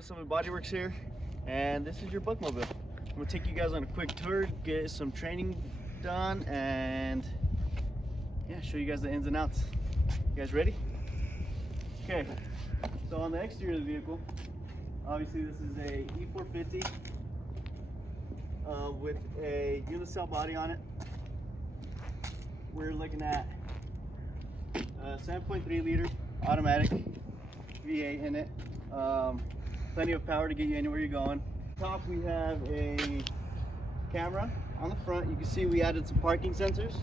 with Summit Bodyworks here, and this is your bookmobile. I'm gonna take you guys on a quick tour, get some training done, and yeah, show you guys the ins and outs. You guys ready? Okay, so on the exterior of the vehicle, obviously this is a E450 with a Unicell body on it. We're looking at a 7.3 liter automatic V8 in it. Plenty of power to get you anywhere you're going. Top, we have a camera on the front. You can see we added some parking sensors.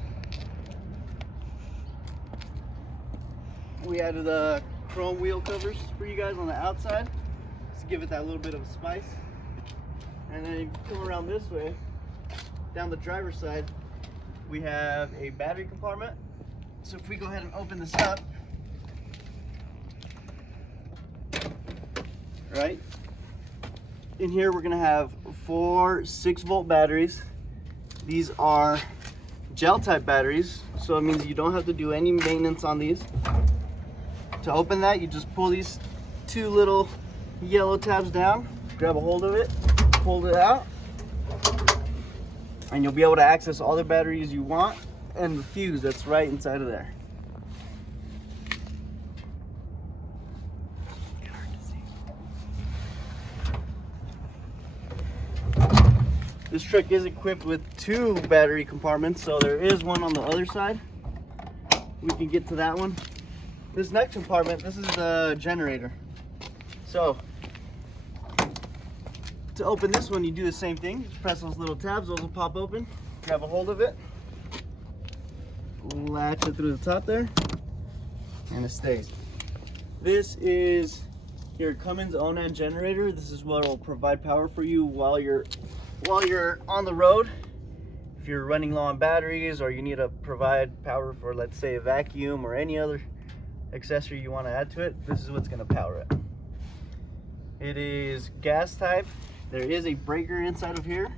We added chrome wheel covers for you guys on the outside to give it that little bit of a spice. And then you come around this way, down the driver's side, we have a battery compartment. So if we go ahead and open this up, right in here we're gonna have 4 6-volt batteries. These are gel type batteries, so it means you don't have to do any maintenance on these. To open that, you just pull these 2 little yellow tabs down, grab a hold of it, pull it out, and you'll be able to access all the batteries you want and the fuse that's right inside of there. This truck is equipped with 2 battery compartments, so there is one on the other side. We can get to that one. This next compartment, this is the generator. So to open this one, you do the same thing. Just press those little tabs, those will pop open. Grab a hold of it, latch it through the top there, and it stays. This is your Cummins Onan generator. This is what will provide power for you while you're on the road. If you're running low on batteries, or you need to provide power for, let's say, a vacuum or any other accessory you want to add to it, this is what's going to power it. It is gas type. There is a breaker inside of here,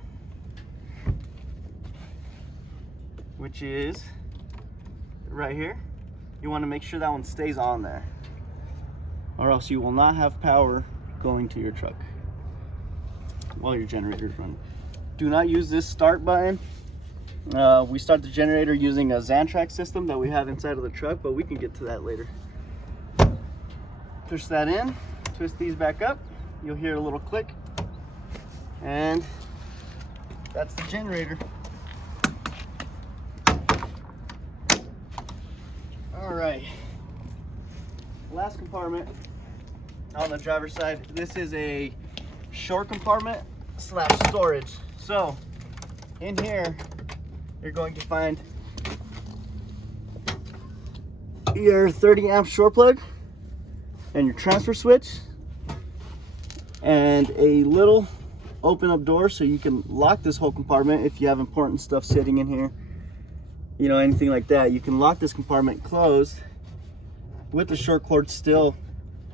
which is right here. You want to make sure that one stays on there, or else you will not have power going to your truck while your generator is running. Do not use this start button. We start the generator using a Xantrax system that we have inside of the truck, but we can get to that later. Push that in, twist these back up, you'll hear a little click, and that's the generator. All right, last compartment on the driver's side. This is a short compartment / storage. So in here you're going to find your 30 amp short plug and your transfer switch, and a little open up door so you can lock this whole compartment if you have important stuff sitting in here, you know, anything like that. You can lock this compartment closed with the short cord still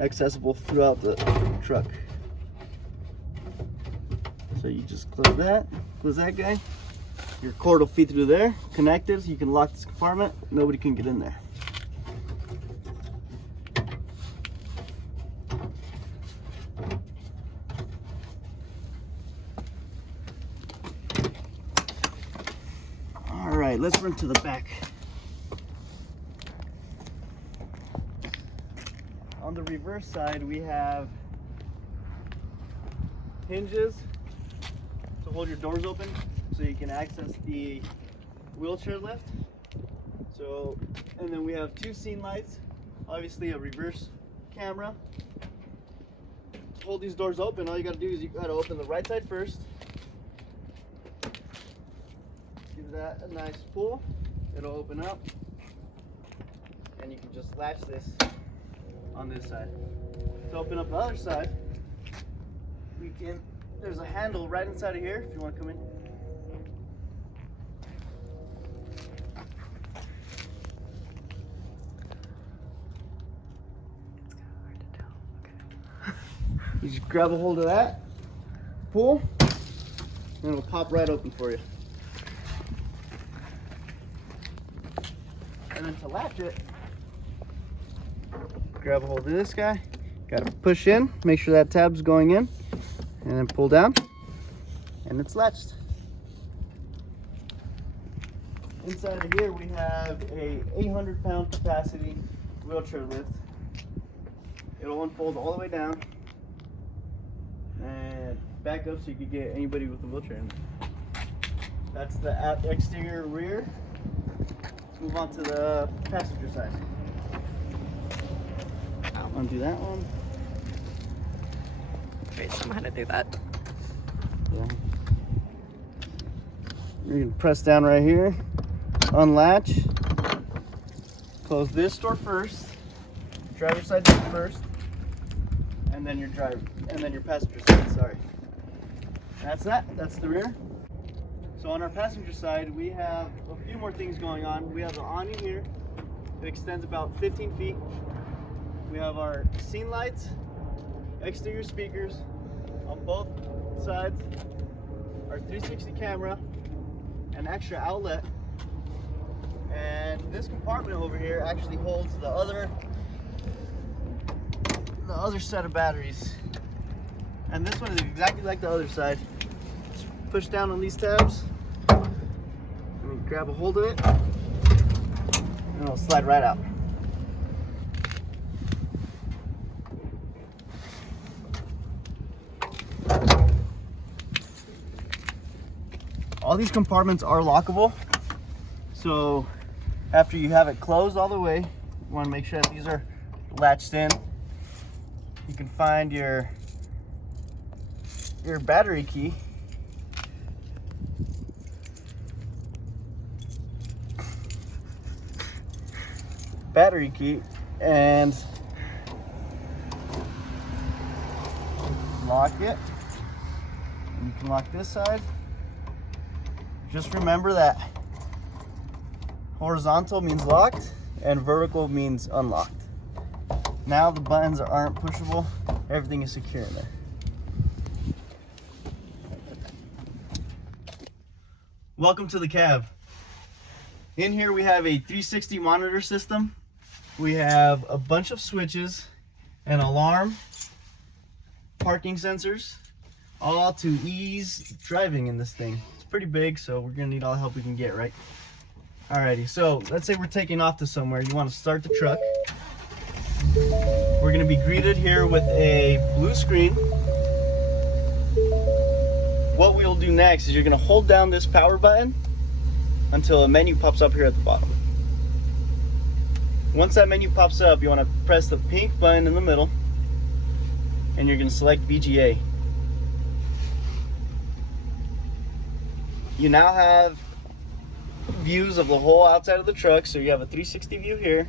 accessible throughout the truck. So you just close that guy. Your cord will feed through there, connected, so you can lock this compartment. Nobody can get in there. All right, let's run to the back. On the reverse side, we have hinges to hold your doors open so you can access the wheelchair lift. So, and then we have 2 scene lights, obviously a reverse camera. To hold these doors open, all you gotta do is you gotta open the right side first. Give that a nice pull, it'll open up, and you can just latch this on this side. To open up the other side, there's a handle right inside of here if you want to come in. It's kind of hard to tell. Okay. You just grab a hold of that, pull, and it'll pop right open for you. And then to latch it, grab a hold of this guy, Gotta push in, make sure that tab's going in, and then pull down, and it's latched. Inside of here we have a 800-pound capacity wheelchair lift. It'll unfold all the way down and back up so you can get anybody with a wheelchair in there. That's the exterior rear. Let's move on to the passenger side. Undo that one. Wait, show me how to do that. Yeah. You're gonna press down right here, unlatch, close this door first, driver's side door first, and then your passenger side, sorry. That's the rear. So on our passenger side, we have a few more things going on. We have the awning here. It extends about 15 feet. We have our scene lights, exterior speakers on both sides, our 360 camera, an extra outlet, and this compartment over here actually holds the other set of batteries. And this one is exactly like the other side. Just push down on these tabs, and grab a hold of it, and it'll slide right out. All these compartments are lockable, so after you have it closed all the way, you want to make sure that these are latched in. You can find your battery key. And lock it. And you can lock this side. Just remember that horizontal means locked and vertical means unlocked. Now the buttons aren't pushable, everything is secure in there. Welcome to the cab. In here we have a 360 monitor system. We have a bunch of switches, an alarm, parking sensors, all to ease driving in this thing. Pretty big, so we're gonna need all the help we can get, right? Alrighty, so let's say we're taking off to somewhere. You want to start the truck. We're gonna be greeted here with a blue screen. What we'll do next is you're gonna hold down this power button until a menu pops up here at the bottom. Once that menu pops up, you want to press the pink button in the middle, and you're gonna select VGA. You now have views of the whole outside of the truck, so you have a 360 view here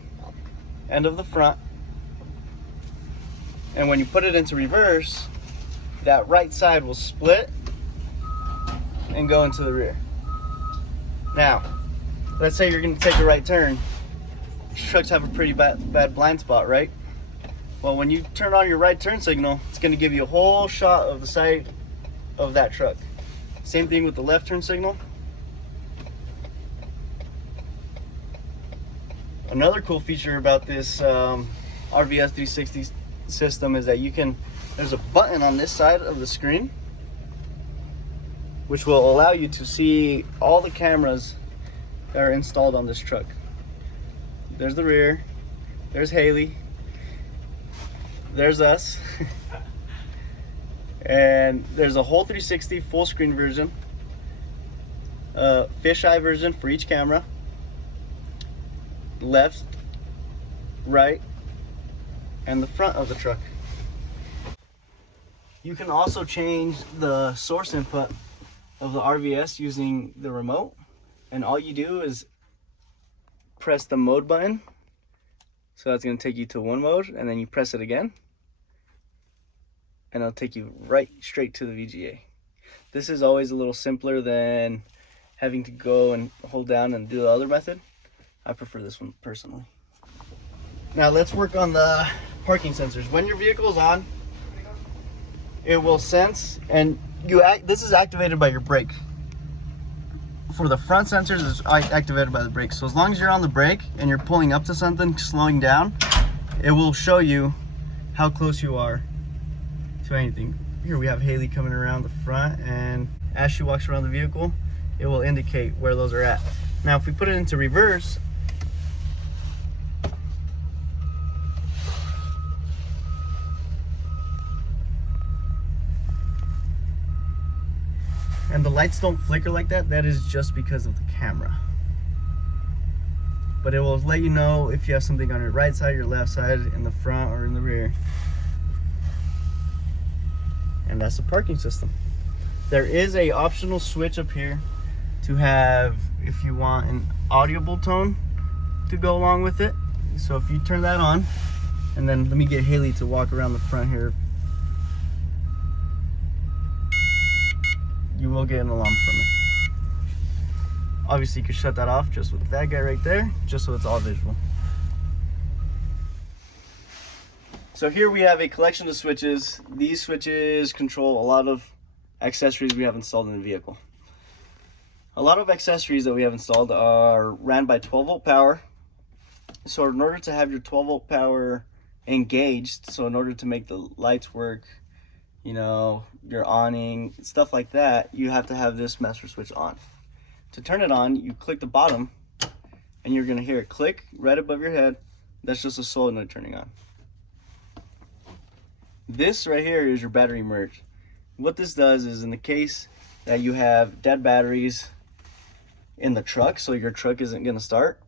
and of the front. And when you put it into reverse, that right side will split and go into the rear. Now, let's say you're going to take a right turn. Trucks have a pretty bad blind spot, right? Well, when you turn on your right turn signal, it's going to give you a whole shot of the side of that truck. Same thing with the left turn signal. Another cool feature about this RVS 360 system is that there's a button on this side of the screen which will allow you to see all the cameras that are installed on this truck. There's the rear, there's Haley, there's us. And there's a whole 360 full screen version, fisheye version for each camera, left, right, and the front of the truck. You can also change the source input of the RVS using the remote, and all you do is press the mode button. So that's going to take you to one mode, and then you press it again, and it'll take you right straight to the VGA. This is always a little simpler than having to go and hold down and do the other method. I prefer this one personally. Now let's work on the parking sensors. When your vehicle is on, it will sense, and this is activated by your brake. For the front sensors, it's activated by the brake. So as long as you're on the brake and you're pulling up to something, slowing down, it will show you how close you are to anything. Here we have Haley coming around the front, and as she walks around the vehicle, it will indicate where those are at. Now if we put it into reverse, and the lights don't flicker like that, that is just because of the camera. But it will let you know if you have something on your right side, your left side, in the front, or in the rear. And that's the parking system. There is a optional switch up here to have, if you want an audible tone to go along with it. So if you turn that on, and then let me get Haley to walk around the front here, you will get an alarm from it. Obviously you can shut that off just with that guy right there, just so it's all visual. So here we have a collection of switches. These switches control a lot of accessories we have installed in the vehicle. A lot of accessories that we have installed are ran by 12-volt power. So in order to have your 12-volt power engaged, so in order to make the lights work, you know, your awning, stuff like that, you have to have this master switch on. To turn it on, you click the bottom, and you're gonna hear it click right above your head. That's just a solenoid turning on. This right here is your battery merge. What this does is, in the case that you have dead batteries in the truck, so your truck isn't gonna start,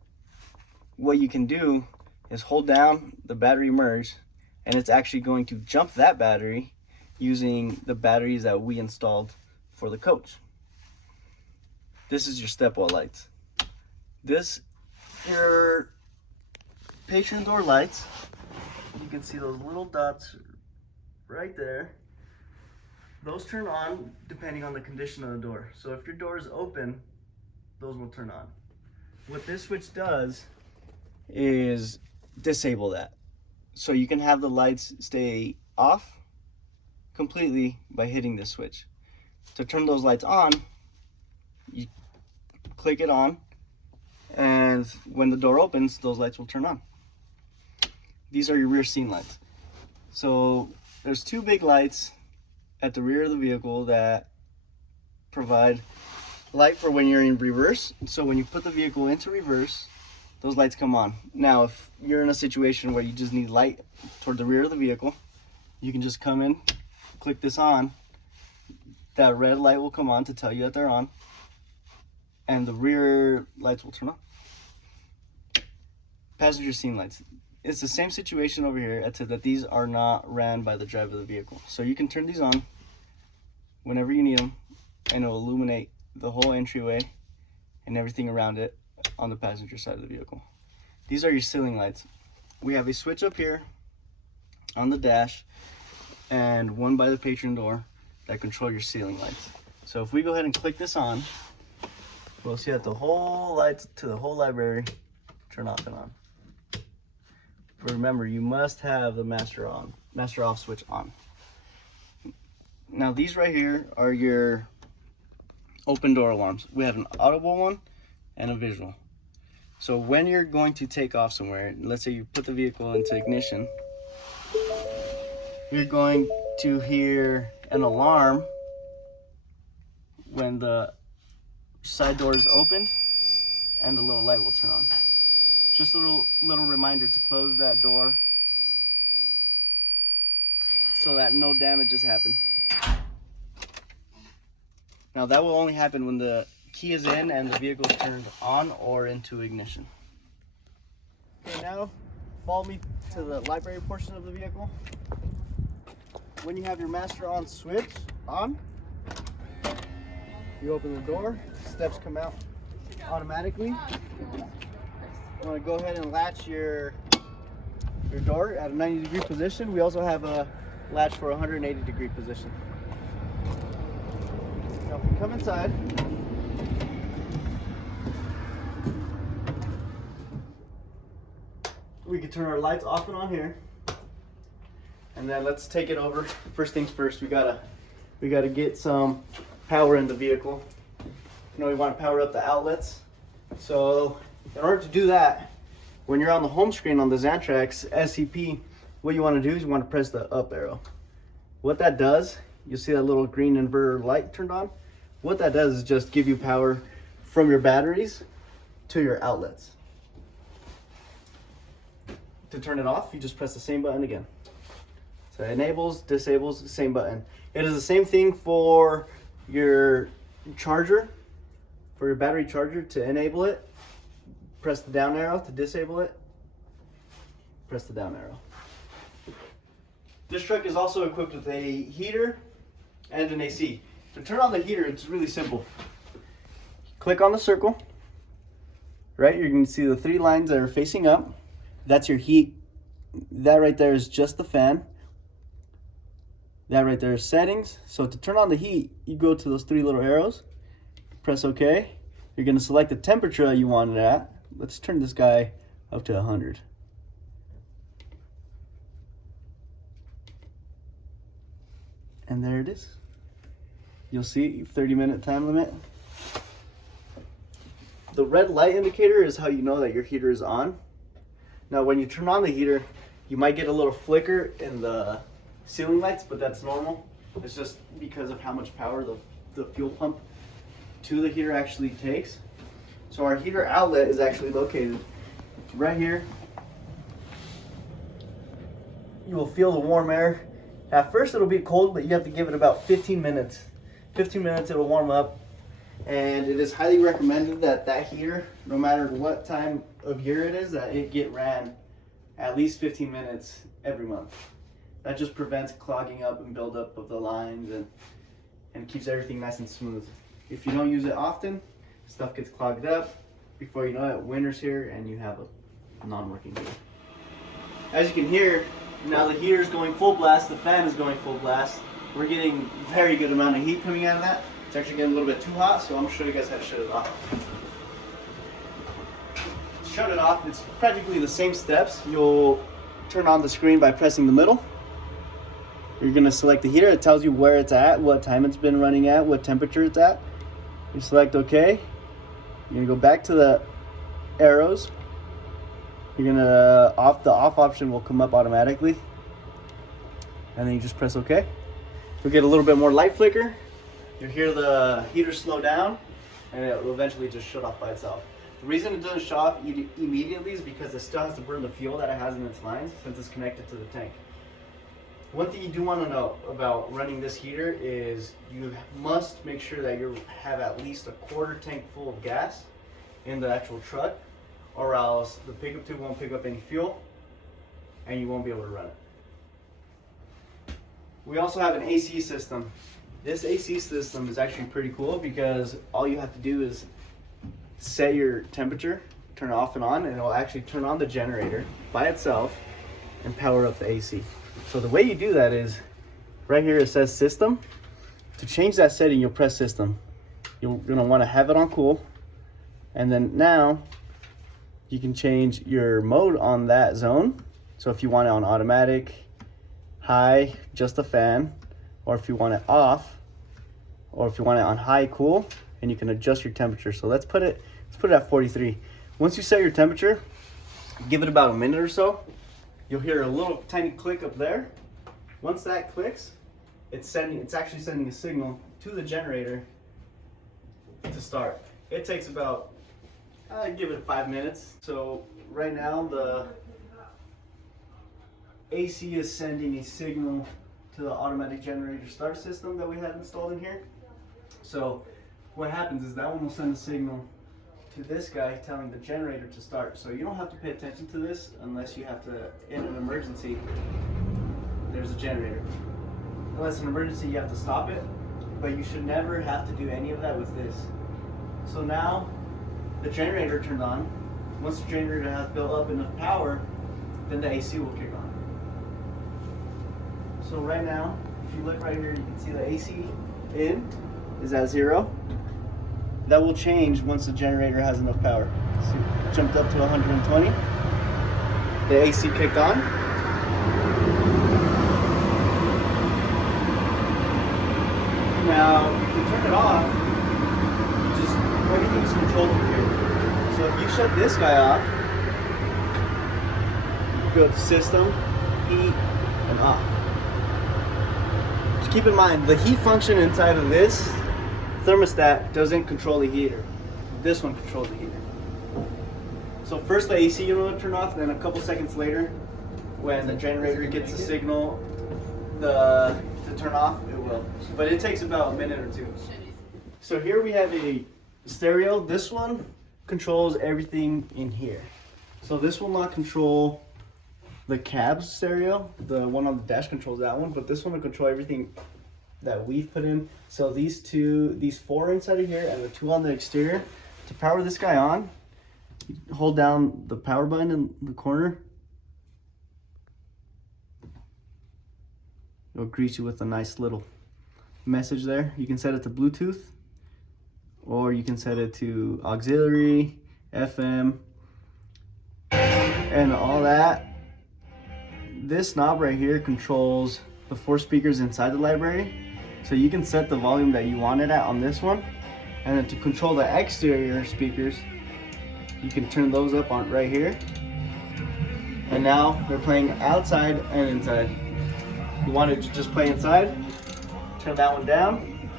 what you can do is hold down the battery merge, and it's actually going to jump that battery using the batteries that we installed for the coach. This is your step-well lights. This, your patron door lights. You can see those little dots right there. Those turn on depending on the condition of the door. So if your door is open, those will turn on. What this switch does is disable that. So you can have the lights stay off completely by hitting this switch. To turn those lights on, you click it on, and when the door opens, those lights will turn on. These are your rear scene lights. So there's two big lights at the rear of the vehicle that provide light for when you're in reverse. So when you put the vehicle into reverse, those lights come on. Now if you're in a situation where you just need light toward the rear of the vehicle, you can just come in, click this on, that red light will come on to tell you that they're on, and the rear lights will turn on. Passenger scene lights. It's the same situation over here, except that these are not ran by the driver of the vehicle. So you can turn these on whenever you need them, and it'll illuminate the whole entryway and everything around it on the passenger side of the vehicle. These are your ceiling lights. We have a switch up here on the dash and one by the patron door that control your ceiling lights. So if we go ahead and click this on, we'll see that the whole lights to the whole library turn off and on. But remember, you must have the master off switch on. Now these right here are your open door alarms. We have an audible one and a visual. So when you're going to take off somewhere, let's say you put the vehicle into ignition, you're going to hear an alarm when the side door is opened and the little light will turn on. Just a little reminder to close that door so that no damages happen. Now that will only happen when the key is in and the vehicle is turned on or into ignition. Okay, now follow me to the library portion of the vehicle. When you have your master on switch on, you open the door, steps come out automatically. You want to go ahead and latch your door at a 90-degree position. We also have a latch for a 180-degree position. Now if we come inside, we can turn our lights off and on here. And then let's take it over. First things first, we gotta get some power in the vehicle. You know, we want to power up the outlets. So in order to do that, when you're on the home screen on the Xantrax SCP, what you want to do is you want to press the up arrow. What that does, you'll see that little green inverter light turned on. What that does is just give you power from your batteries to your outlets. To turn it off, you just press the same button again. So it enables, disables, the same button. It is the same thing for your charger, for your battery charger. To enable it, press the down arrow. To disable it, press the down arrow. This truck is also equipped with a heater and an AC. To turn on the heater, it's really simple. Click on the circle. Right, you can see the 3 lines that are facing up. That's your heat. That right there is just the fan. That right there is settings. So to turn on the heat, you go to those 3 little arrows, press OK. You're going to select the temperature that you want it at. Let's turn this guy up to 100. And there it is. You'll see 30-minute time limit. The red light indicator is how you know that your heater is on. Now when you turn on the heater, you might get a little flicker in the ceiling lights, but that's normal. It's just because of how much power the fuel pump to the heater actually takes. So our heater outlet is actually located right here. You will feel the warm air. At first it'll be cold, but you have to give it about 15 minutes. 15 minutes it'll warm up. And it is highly recommended that that heater, no matter what time of year it is, that it get ran at least 15 minutes every month. That just prevents clogging up and buildup of the lines and keeps everything nice and smooth. If you don't use it often, stuff gets clogged up. Before you know it, winter's here and you have a non-working heater. As you can hear, now the heater is going full blast, the fan is going full blast. We're getting very good amount of heat coming out of that. It's actually getting a little bit too hot, so I'm going to show you guys how to shut it off. To shut it off, it's practically the same steps. You'll turn on the screen by pressing the middle. You're going to select the heater. It tells you where it's at, what time it's been running at, what temperature it's at. You select OK. You're going to go back to the arrows. You're going to the off option will come up automatically. And then you just press OK. You'll get a little bit more light flicker. You'll hear the heater slow down, and it will eventually just shut off by itself. The reason it doesn't shut off immediately is because it still has to burn the fuel that it has in its lines since it's connected to the tank. One thing you do want to know about running this heater is you must make sure that you have at least a quarter tank full of gas in the actual truck, or else the pickup tube won't pick up any fuel and you won't be able to run it. We also have an AC system. This AC system is actually pretty cool because all you have to do is set your temperature, turn it off and on, and it will actually turn on the generator by itself and power up the AC. So the way you do that is, right here it says system. To change that setting, you'll press system. You're gonna wanna have it on cool. And then now, you can change your mode on that zone. So if you want it on automatic, high, just a fan, or if you want it off, or if you want it on high cool, and you can adjust your temperature. So let's put it at 43. Once you set your temperature, give it about a minute or so. You'll hear a little tiny click up there. Once that clicks, it's actually sending a signal to the generator to start. It takes about, give it 5 minutes. So right now the AC is sending a signal to the automatic generator start system that we have installed in here. So what happens is that one will send a signal to this guy telling the generator to start. So you don't have to pay attention to this unless you have to, in an emergency, there's a generator. Unless an emergency, you have to stop it, but you should never have to do any of that with this. So now the generator turned on. Once the generator has built up enough power, then the AC will kick on. So right now, if you look right here, you can see the AC in is at 0. That will change once the generator has enough power. So it jumped up to 120. The AC kicked on. Now you can turn it off. Just everything's controlled from here. So if you shut this guy off, go to system, heat and off. Just keep in mind, the heat function inside of this thermostat doesn't control the heater. This one controls the heater. So first the AC unit will turn off, then a couple seconds later, when the generator gets a signal to turn off, it will. But it takes about a minute or two. So here we have a stereo. This one controls everything in here. So this will not control the cab stereo. The one on the dash controls that one, but this one will control everything that we've put in. So these four inside of here and the two on the exterior. To power this guy on, you hold down the power button in the corner. It'll greet you with a nice little message there. You can set it to Bluetooth, or you can set it to auxiliary, FM, and all that. This knob right here controls the 4 speakers inside the library. So you can set the volume that you want it at on this one. And then to control the exterior speakers, you can turn those up on right here. And now they're playing outside and inside. You want it to just play inside, turn that one down.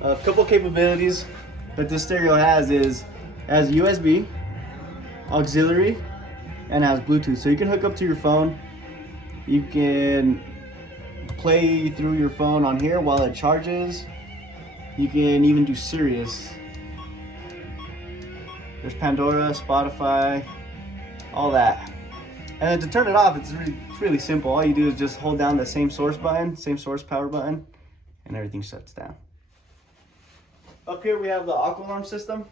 A couple capabilities that this stereo has USB, auxiliary, and has Bluetooth. So you can hook up to your phone. You can play through your phone on here while it charges. You can even do Sirius. There's Pandora, Spotify, all that. And then to turn it off, it's really simple. All you do is just hold down the same source button, same source power button, and everything shuts down. Up here we have the aqua alarm system.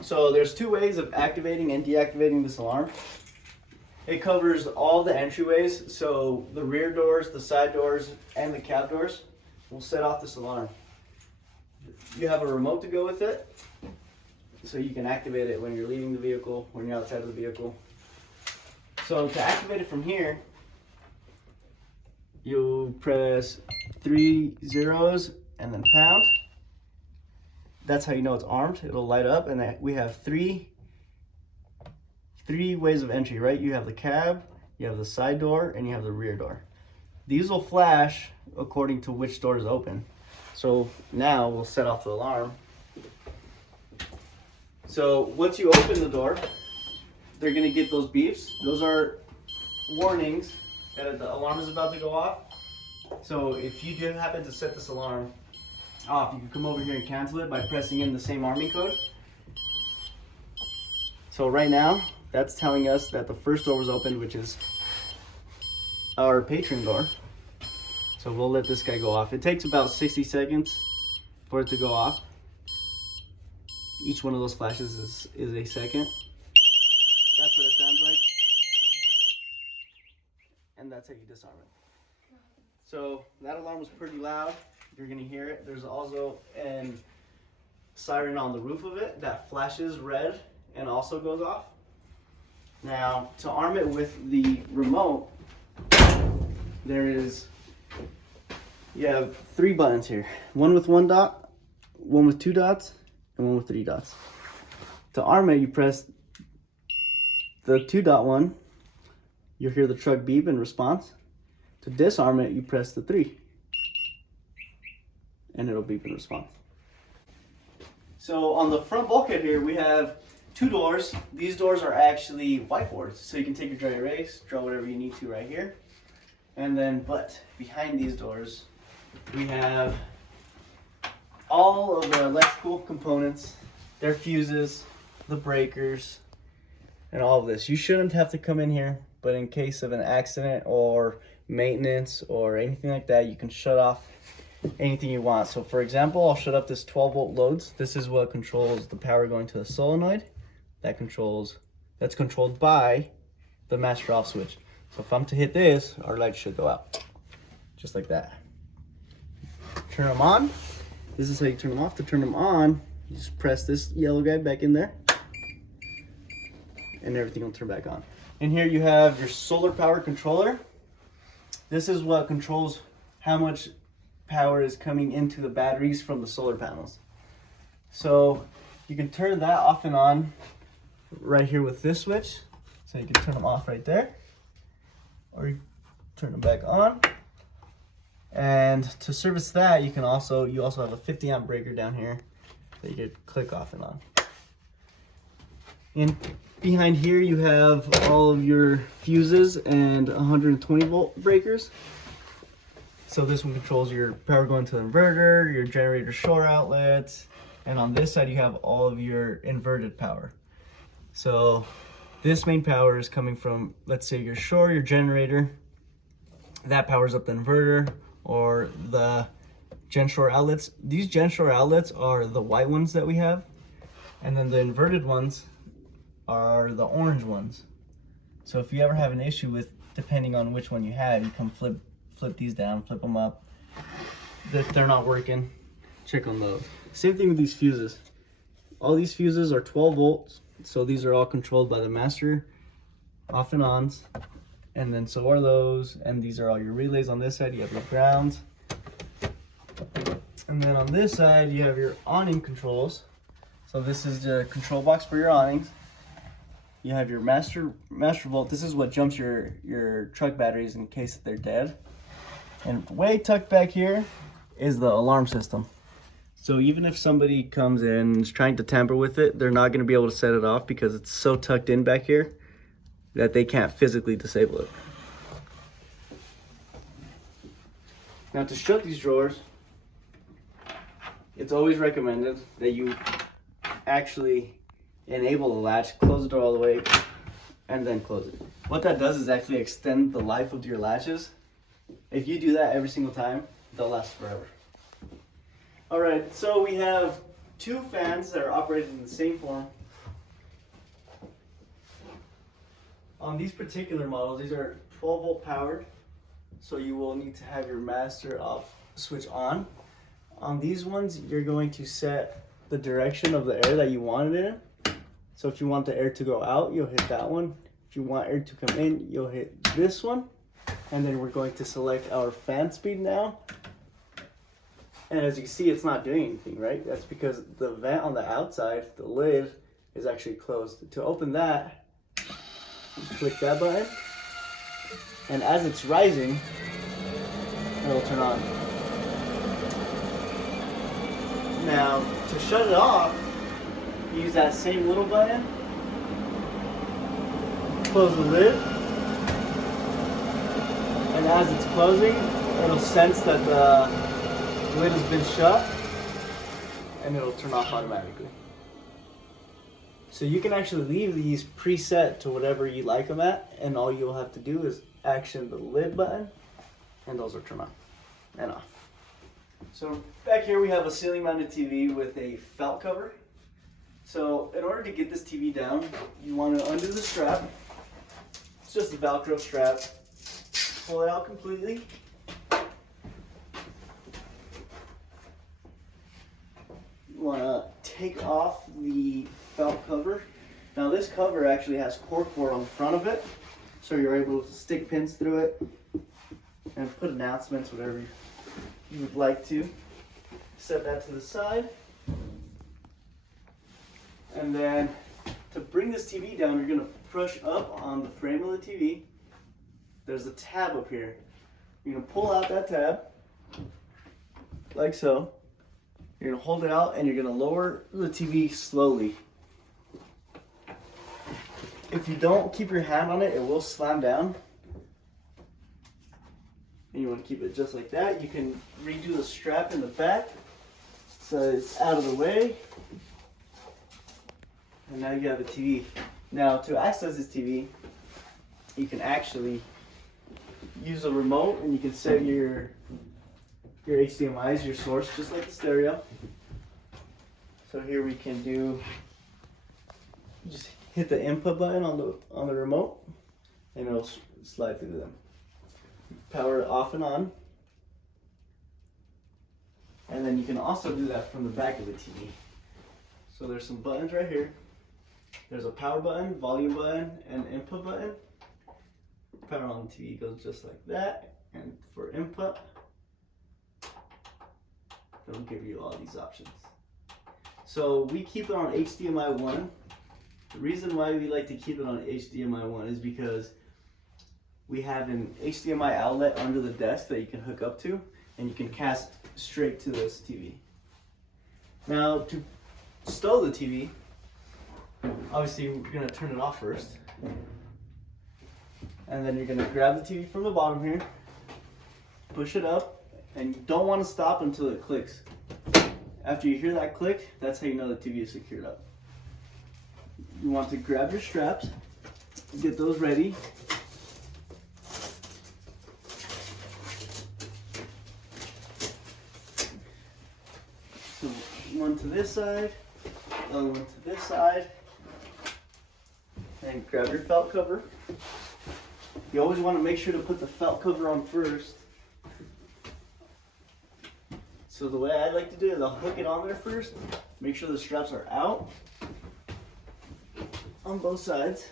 So there's 2 ways of activating and deactivating this alarm. It covers all the entryways, so the rear doors, the side doors, and the cab doors will set off this alarm. You have a remote to go with it, so you can activate it when you're leaving the vehicle, when you're outside of the vehicle. So to activate it from here, you press 3 zeros and then pound. That's how you know it's armed. It'll light up, and we have three ways of entry, right? You have the cab, you have the side door, and you have the rear door. These will flash according to which door is open. So now we'll set off the alarm. So once you open the door, they're gonna get those beeps. Those are warnings that the alarm is about to go off. So if you do happen to set this alarm off, you can come over here and cancel it by pressing in the same arming code. So right now, that's telling us that the first door was opened, which is our patron door. So we'll let this guy go off. It takes about 60 seconds for it to go off. Each one of those flashes is a second. That's what it sounds like. And that's how you disarm it. So that alarm was pretty loud. You're gonna hear it. There's also a siren on the roof of it that flashes red and also goes off. Now, to arm it with the remote, you have 3 buttons here. One with 1 dot, one with 2 dots, and one with 3 dots. To arm it, you press the 2 dot one. You'll hear the truck beep in response. To disarm it, you press the 3. And it'll beep in response. So on the front bulkhead here, we have 2 doors. These doors are actually whiteboards, so you can take your dry erase, draw whatever you need to right here. And then, but behind these doors, we have all of the electrical components, their fuses, the breakers, and all of this. You shouldn't have to come in here, but in case of an accident or maintenance or anything like that, you can shut off anything you want. So for example, I'll shut up this 12-volt loads. This is what controls the power going to the solenoid. That's controlled by the master off switch. So if I'm to hit this, our lights should go out. Just like that. Turn them on. This is how you turn them off. To turn them on, you just press this yellow guy back in there, and everything will turn back on. In here you have your solar power controller. This is what controls how much power is coming into the batteries from the solar panels. So you can turn that off and on right here with this switch. So you can turn them off right there, or you turn them back on. And to service that, you also have a 50 amp breaker down here that you could click off and on. And behind here you have all of your fuses and 120 volt breakers. So this one controls your power going to the inverter, your generator shore outlets, and on this side you have all of your inverted power. So this main power is coming from, let's say, your shore, your generator. That powers up the inverter or the gen shore outlets. These gen shore outlets are the white ones that we have, and then the inverted ones are the orange ones. So if you ever have an issue with, depending on which one you have, you come flip these down, flip them up. If they're not working, check on those. Same thing with these fuses. All these fuses are 12 volts, so these are all controlled by the master off and ons. And then so are those, and these are all your relays. On this side you have your grounds, and then on this side you have your awning controls. So this is the control box for your awnings. You have your master volt. This is what jumps your truck batteries in case they're dead. And way tucked back here is the alarm system. So even if somebody comes in and is trying to tamper with it, they're not going to be able to set it off because it's so tucked in back here that they can't physically disable it. Now to shut these drawers, it's always recommended that you actually enable the latch, close the door all the way, and then close it. What that does is actually extend the life of your latches. If you do that every single time, they'll last forever. Alright, so we have two fans that are operated in the same form. On these particular models, these are 12 volt powered, so you will need to have your master off switch on. On these ones, you're going to set the direction of the air that you want it in. So if you want the air to go out, you'll hit that one. If you want air to come in, you'll hit this one. And then we're going to select our fan speed now. And as you can see, it's not doing anything, right? That's because the vent on the outside, the lid, is actually closed. To open that, click that button, and as it's rising, it'll turn on. Now, to shut it off, use that same little button, close the lid, and as it's closing, it'll sense that the lid has been shut, and it'll turn off automatically. So you can actually leave these preset to whatever you like them at, and all you'll have to do is action the lid button, and those will turn on and off. So back here we have a ceiling mounted TV with a felt cover. So in order to get this TV down, you want to undo the strap. It's just a Velcro strap. Pull it out completely. You want to take off the felt cover. Now this cover actually has corkboard on the front of it, so you're able to stick pins through it and put announcements, whatever you would like to. Set that to the side. And then to bring this TV down, you're going to push up on the frame of the TV. There's a tab up here. You're going to pull out that tab, like so. You're going to hold it out and you're going to lower the TV slowly. If you don't keep your hand on it, it will slam down. And you want to keep it just like that. You can redo the strap in the back so it's out of the way. And now you have a TV. Now to access this TV, you can actually use a remote and you can set your HDMI's, your source, just like the stereo. So here we can do, just hit the input button on the remote and it'll slide through them. Power it off and on. And then you can also do that from the back of the TV. So there's some buttons right here. There's a power button, volume button, and input button. Power on the TV goes just like that. And for input, it'll give you all these options. So we keep it on HDMI 1 The reason why we like to keep it on HDMI 1 is because we have an HDMI outlet under the desk that you can hook up to, and you can cast straight to this TV. Now, to stow the TV, obviously we're going to turn it off first. And then you're going to grab the TV from the bottom here, push it up, and you don't want to stop until it clicks. After you hear that click, that's how you know the TV is secured up. You want to grab your straps, get those ready. So one to this side, other one to this side, and grab your felt cover. You always want to make sure to put the felt cover on first. So the way I like to do it, I'll hook it on there first, make sure the straps are out on both sides.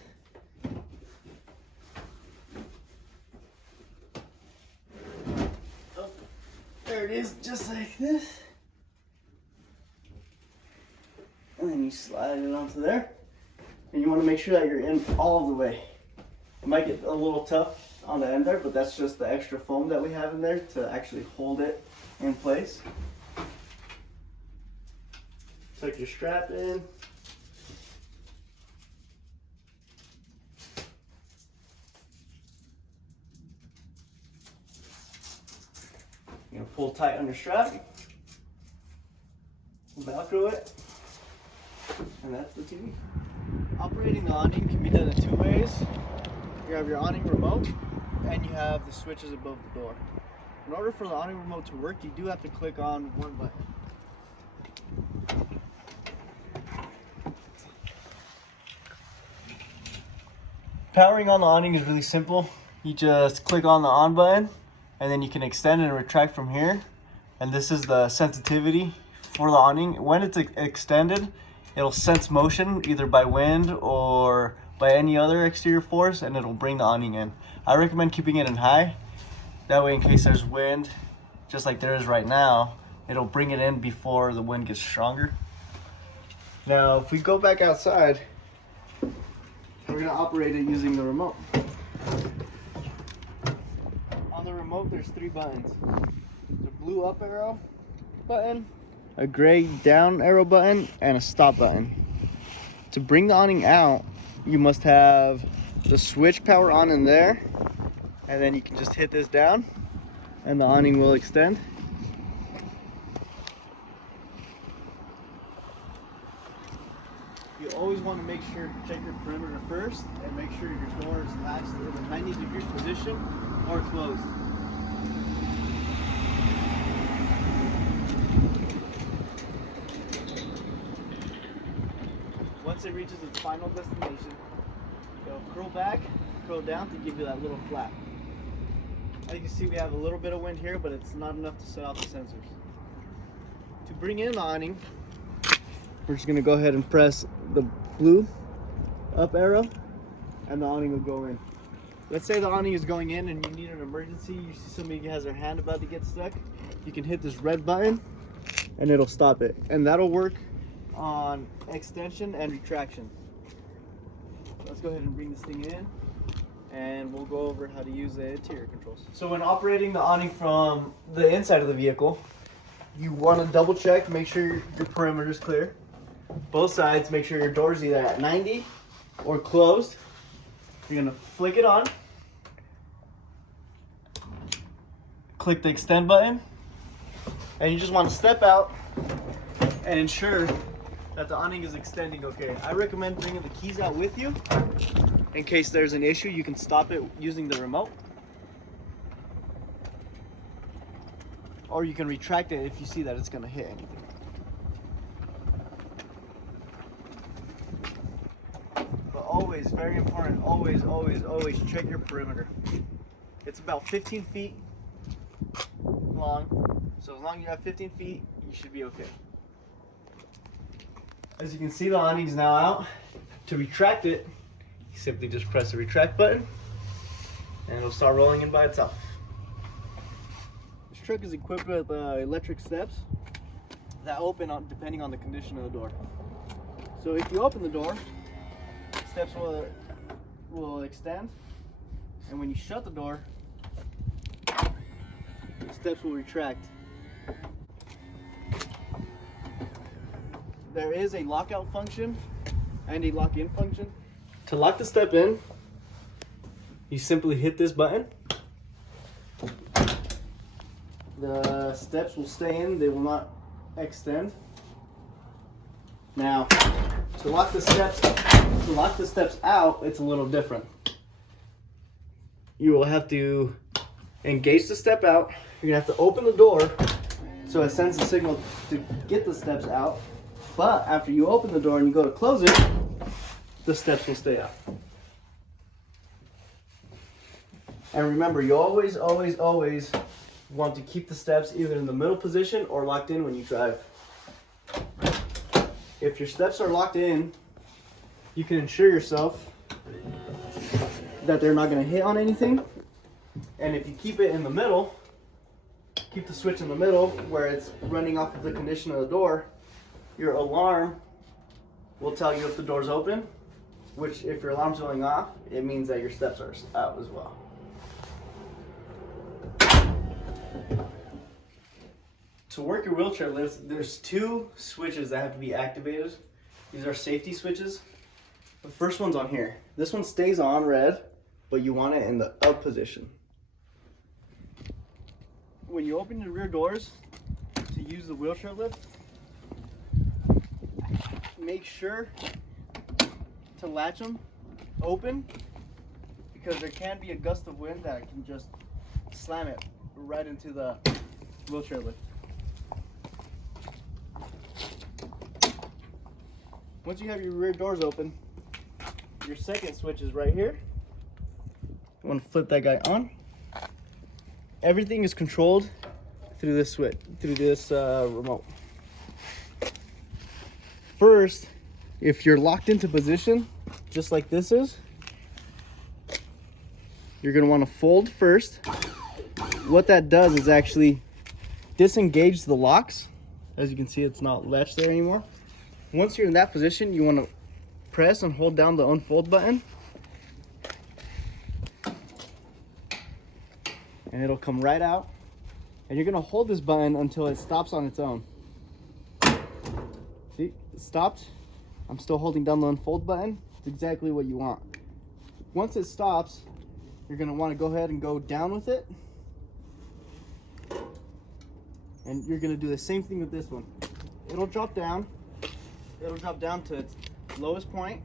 Oh, there it is, just like this. And then you slide it onto there. And you want to make sure that you're in all the way. It might get a little tough on the end there, but that's just the extra foam that we have in there to actually hold it in place. Tuck your strap in. You're gonna pull tight on your strap. Velcro it. And that's the TV. Operating the awning can be done in two ways. You have your awning remote, and you have the switches above the door. In order for the awning remote to work, you do have to click on one button. Powering on the awning is really simple. You just click on the on button, and then you can extend and retract from here. And this is the sensitivity for the awning. When it's extended, it'll sense motion either by wind or by any other exterior force, and it'll bring the awning in. I recommend keeping it in high. That way, in case there's wind, just like there is right now, it'll bring it in before the wind gets stronger. Now, if we go back outside, we're gonna operate it using the remote. On the remote, there's three buttons. There's a blue up arrow button, a gray down arrow button, and a stop button. To bring the awning out, you must have the switch power on in there, and then you can just hit this down and the awning will extend. You always want to make sure to check your perimeter first and make sure your door is latched in a 90-degree position or closed. Once it reaches its final destination, it'll curl back, curl down to give you that little flap. As you can see, we have a little bit of wind here, but it's not enough to set off the sensors. To bring in the awning, we're just going to go ahead and press the blue up arrow, and the awning will go in. Let's say the awning is going in and you need an emergency, you see somebody has their hand about to get stuck, you can hit this red button and it'll stop it. And that'll work on extension and retraction. Let's go ahead and bring this thing in, and we'll go over how to use the interior controls. So when operating the awning from the inside of the vehicle, you want to double check, make sure your perimeter is clear. Both sides, make sure your door is either at 90 or closed. You're going to flick it on, click the extend button, and you just want to step out and ensure that the awning is extending okay. I recommend bringing the keys out with you. In case there's an issue, you can stop it using the remote. Or you can retract it if you see that it's going to hit anything. But always, very important, always check your perimeter. It's about 15 feet long. So as long as you have 15 feet, you should be okay. As you can see, the awning is now out. To retract it, you simply just press the retract button and it'll start rolling in by itself. This truck is equipped with electric steps that open depending on the condition of the door. So if you open the door, steps will extend, and when you shut the door, the steps will retract. There is a lockout function and a lock-in function. To lock the step in, you simply hit this button. The steps will stay in, they will not extend. Now, to lock the steps out, it's a little different. You will have to engage the step out. You're gonna have to open the door so it sends a signal to get the steps out. But after you open the door and you go to close it, the steps will stay out. And remember, you always want to keep the steps either in the middle position or locked in when you drive. If your steps are locked in, you can ensure yourself that they're not going to hit on anything. And if you keep it in the middle, keep the switch in the middle where it's running off of the condition of the door, your alarm will tell you if the door's open, which if your alarm's going off, it means that your steps are out as well. To work your wheelchair lifts, there's two switches that have to be activated. These are safety switches. The first one's on here. This one stays on red, but you want it in the up position. When you open your rear doors to use the wheelchair lift, make sure to latch them open, because there can be a gust of wind that can just slam it right into the wheelchair lift. Once you have your rear doors open, your second switch is right here. You want to flip that guy on. Everything is controlled through this switch, through this remote. First, if you're locked into position, just like this is, you're going to want to fold first. What that does is actually disengage the locks. As you can see, it's not latched there anymore. Once you're in that position, you want to press and hold down the unfold button, and it'll come right out. And you're going to hold this button until it stops on its own. See, it stopped. I'm still holding down the unfold button. It's exactly what you want. Once it stops, you're going to want to go ahead and go down with it. And you're going to do the same thing with this one. It'll drop down. It'll drop down to its lowest point.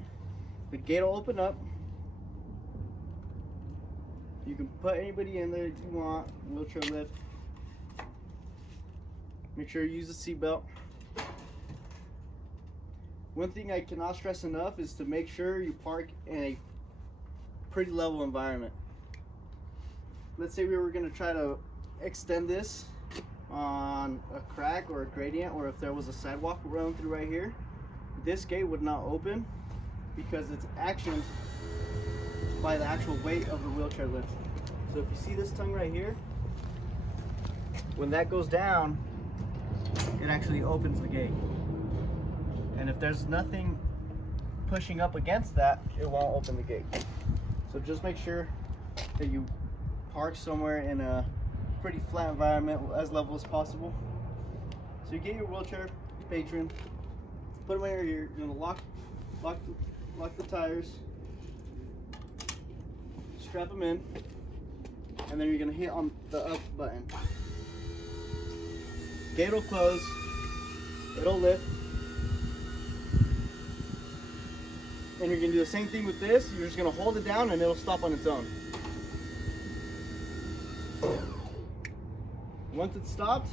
The gate will open up. You can put anybody in there you want, wheelchair lift. Make sure you use the seat belt. One thing I cannot stress enough is to make sure you park in a pretty level environment. Let's say we were going to try to extend this on a crack or a gradient, or if there was a sidewalk running through right here, this gate would not open because it's actioned by the actual weight of the wheelchair lift. So if you see this tongue right here, when that goes down, it actually opens the gate. And if there's nothing pushing up against that, it won't open the gate. So just make sure that you park somewhere in a pretty flat environment, as level as possible. So you get your wheelchair patron, put them in here. You're gonna lock the tires, strap them in, and then you're gonna hit on the up button. Gate will close, it'll lift, and you're gonna do the same thing with this. You're just gonna hold it down and it'll stop on its own. Once it's stopped,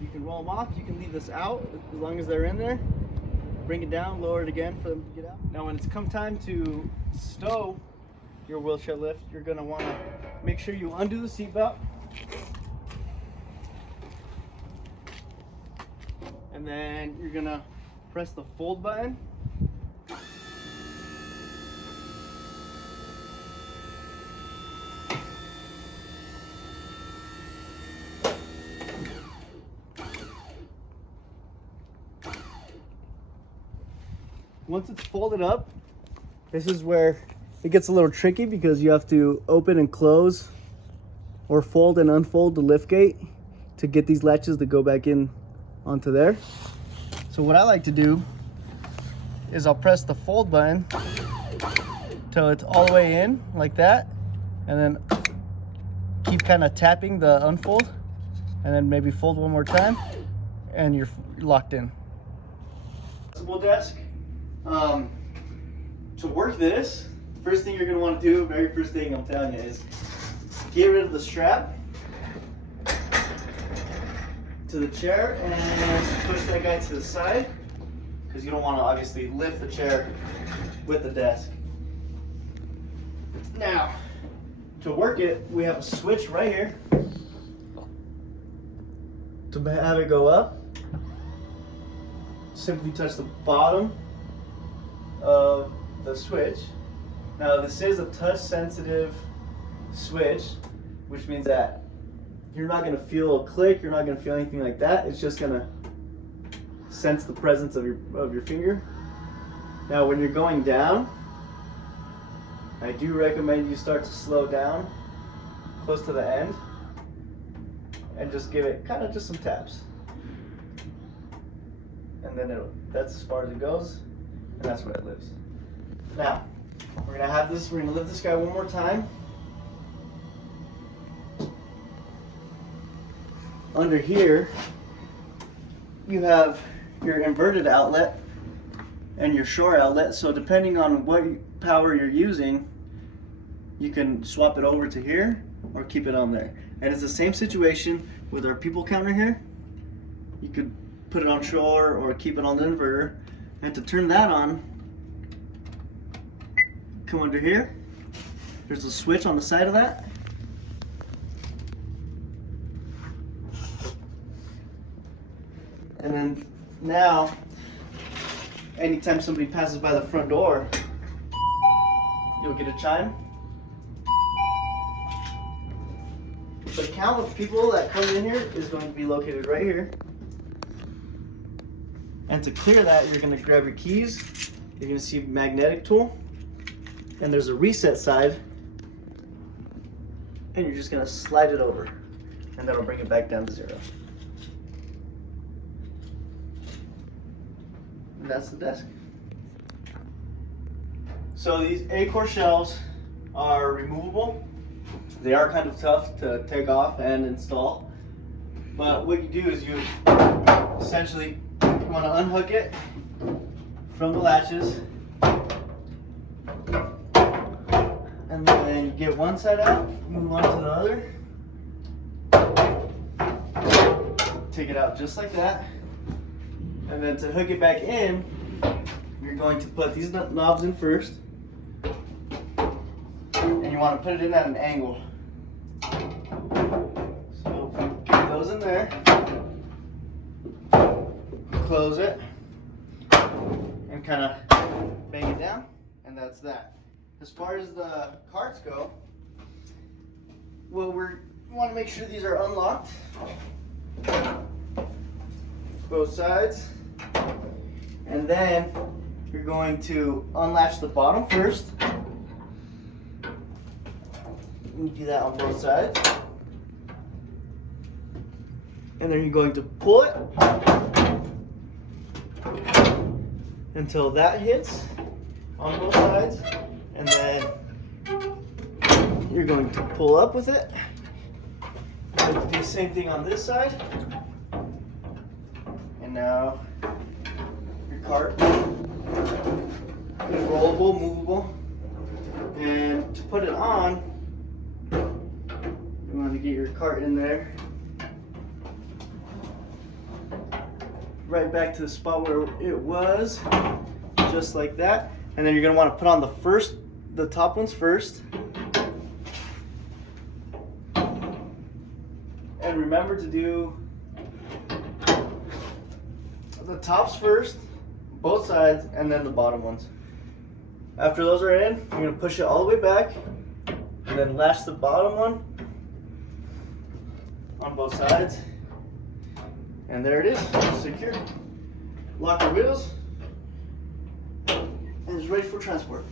you can roll them off. You can leave this out as long as they're in there. Bring it down, lower it again for them to get out. Now when it's come time to stow your wheelchair lift, you're gonna wanna make sure you undo the seatbelt. And then you're gonna press the fold button. Once it's folded up, This is where it gets a little tricky because you have to open and close or fold and unfold the lift gate to get these latches to go back in onto there. So what I like to do is I'll press the fold button till it's all the way in like that, and then keep kind of tapping the unfold, and then maybe fold one more time, and you're locked in. Flexible desk. To work this, first thing you're going to want to do, very first thing I'm telling you, is get rid of the strap to the chair and push that guy to the side, because you don't want to obviously lift the chair with the desk. Now, to work it, we have a switch right here to have it go up. Simply touch the bottom of the switch. Now this is a touch sensitive switch, which means that you're not going to feel a click, you're not going to feel anything like that. It's just going to sense the presence of your finger. Now when you're going down, I do recommend you start to slow down close to the end and just give it kind of just some taps. And then that's as far as it goes, and that's where it lives. Now, we're gonna lift this guy one more time. Under here, you have your inverted outlet and your shore outlet. So depending on what power you're using, you can swap it over to here or keep it on there. And it's the same situation with our people counter here. You could put it on shore or keep it on the inverter. And to turn that on, come under here. There's a switch on the side of that. And then now, anytime somebody passes by the front door, you'll get a chime. The count of people that come in here is going to be located right here. And to clear that, you're going to grab your keys. You're going to see a magnetic tool. And there's a reset side. And you're just going to slide it over. And that'll bring it back down to 0. And that's the desk. So these A-core shelves are removable. They are kind of tough to take off and install. But what you do is you essentially want to unhook it from the latches. And then you get one side out, move on to the other. Take it out just like that. And then to hook it back in, you're going to put these knobs in first. And you want to put it in at an angle. So get those in there. Close it. And kind of bang it down. And that's that. As far as the carts go, well, we want to make sure these are unlocked. Both sides. And then you're going to unlatch the bottom first. You do that on both sides. And then you're going to pull it until that hits on both sides. And then you're going to pull up with it. And do the same thing on this side. And now your cart is rollable, movable. And to put it on, you want to get your cart in there. Right back to the spot where it was, just like that. And then you're going to want to put on the top ones first. And remember to do the tops first, both sides, and then the bottom ones. After those are in, you're going to push it all the way back, and then latch the bottom one on both sides. And there it is, secure. Lock your wheels, and it's ready for transport.